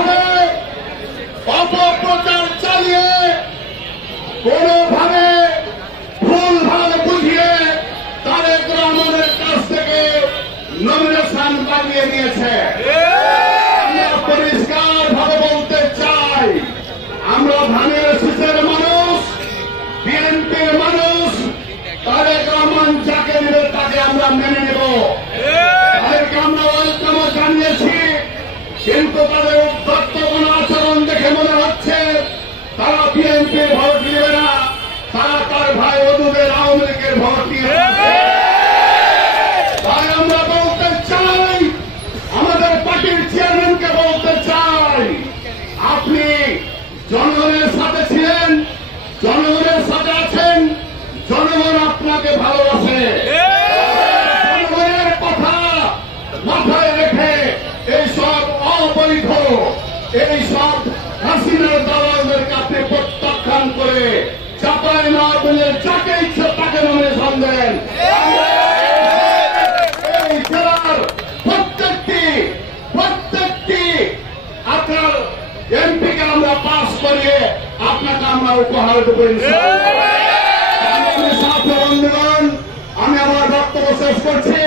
কোনোভাবে অপপ্রচার চালিয়ে কোনোভাবে ভুল ভাল বুঝিয়ে তারেক রহমানের কাছ থেকে নমিনেশন বানিয়ে নিয়েছে। আমরা পরিষ্কার ভাবে বলতে চাই, আমরা ধানের শীষের মানুষ, বিএনপির মানুষ, তারেক রহমান যাকে নেবে তাকে আমরা মেনে নেব। তাদেরকে আমরা ওয়েলকামও জানিয়েছি, কিন্তু তাদের উদ্ধত্ত কোন আচরণ দেখে মনে হচ্ছে তারা বিএনপির ভোট নেবে না, তারা তার ভাই ওদুদের আওয়ামী লীগের ভোট নিয়ে। তাই আমরা বলতে চাই, আমাদের পার্টির চেয়ারম্যানকে বলতে চাই, আপনি জনগণের সাথে ছিলেন, জনগণের সাথে আছেন, জনগণ আপনাকে ভালোবাসে। জনগণের কথা মাথায় রেখে এইসব অবৈধ, এইসব হাসিনার দালালদেরকে আপনি প্রত্যাখ্যান করে চাপায় না বলে যাকে ইচ্ছে তাকে নমিনেশন দেন। এই জেলার প্রত্যেকটি আপনার এমপিকে আমরা পাস করিয়ে আপনাকে আমরা উপহার দেবো। বন্ধুগণ, আমি আমার বক্তব্য শেষ করছি।